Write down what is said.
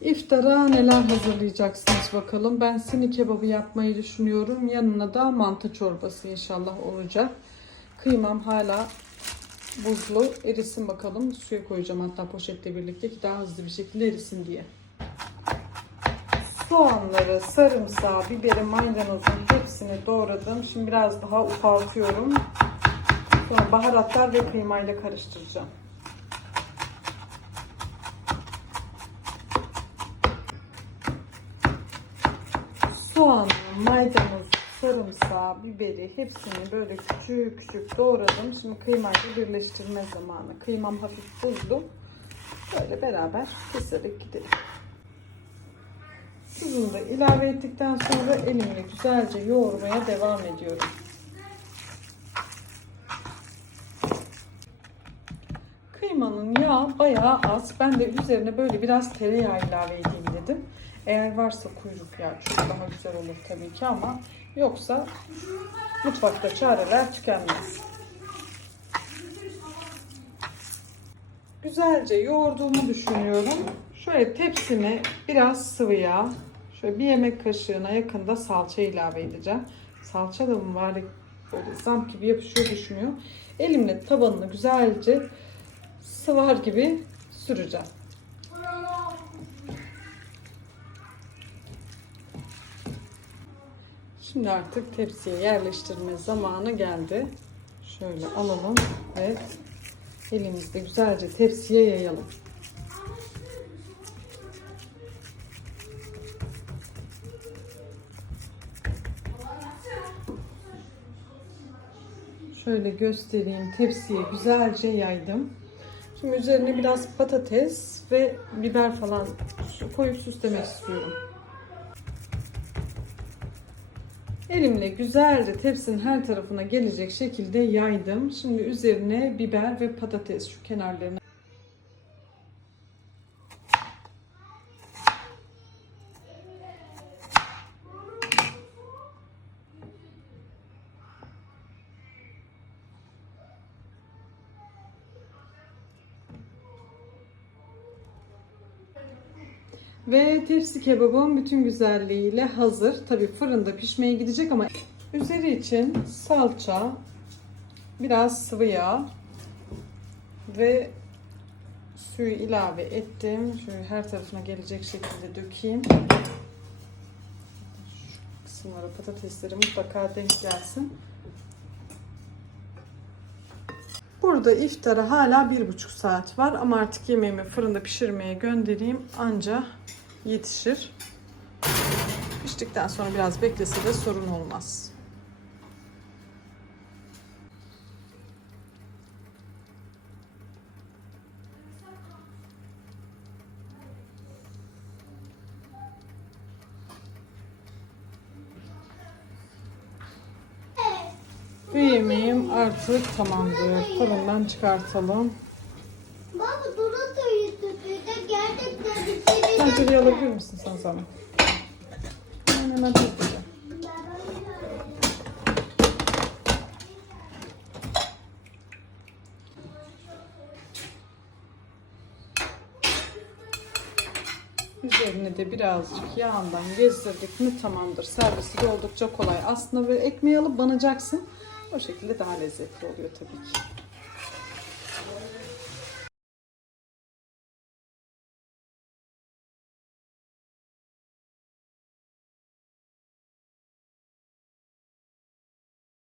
İftara neler hazırlayacaksınız bakalım. Ben sini kebabı yapmayı düşünüyorum. Yanına da mantı çorbası inşallah olacak. Kıymam hala buzlu. Erisin bakalım. Suya koyacağım hatta poşetle birlikte ki daha hızlı bir şekilde erisin diye. Soğanları, sarımsağı, biberi, maydanozun hepsini doğradım. Şimdi biraz daha ufaltıyorum. Sonra baharatlar ve kıymayla karıştıracağım. Soğanı, maydanoz, sarımsağı, biberi hepsini böyle küçük küçük doğradım. Şimdi kıymayla birleştirme zamanı. Kıymam hafif buzlu. Böyle beraber keserek gidelim. Tuzunu da ilave ettikten sonra elimle güzelce yoğurmaya devam ediyorum. Kıymanın yağı bayağı az. Ben de üzerine böyle biraz tereyağı ilave edeyim dedim. Eğer varsa kuyruk yağı çok daha güzel olur tabii ki ama yoksa mutfakta çareler tükenmez. Güzelce yoğurduğumu düşünüyorum. Şöyle tepsime biraz sıvı yağ, şöyle bir yemek kaşığına yakında salça ilave edeceğim. Salça da var böyle zamp gibi yapışıyor düşmüyor. Elimle tabanını güzelce sıvar gibi süreceğim. Şimdi artık tepsiye yerleştirme zamanı geldi. Şöyle alalım ve elimizde güzelce tepsiye yayalım. Şöyle göstereyim. Tepsiye güzelce yaydım. Şimdi üzerine biraz patates ve biber falan koyup süslemek istiyorum. Elimle güzelce tepsinin her tarafına gelecek şekilde yaydım. Şimdi üzerine biber ve patates şu kenarlarına Ve tepsi kebabım bütün güzelliğiyle hazır. Tabi fırında pişmeye gidecek ama üzeri için salça, biraz sıvı yağ ve suyu ilave ettim. Şöyle her tarafına gelecek şekilde dökeyim. Şu kısımlara patatesleri mutlaka denk gelsin. Burada iftara hala bir buçuk saat var ama artık yemeğimi fırında pişirmeye göndereyim anca yetişir. Piştikten sonra biraz beklese de sorun olmaz. Ve yemeğim artık tamamdır. Fırından çıkartalım. Baba da YouTube'da gerçekten içeri Tencereyi alabilir misin sen? Ben hemen toplayacağım. Üzerine de birazcık yağından gezdirdik mi tamamdır. Servisi de oldukça kolay. Aslında böyle ekmeği alıp banacaksın. O şekilde daha lezzetli oluyor tabii ki.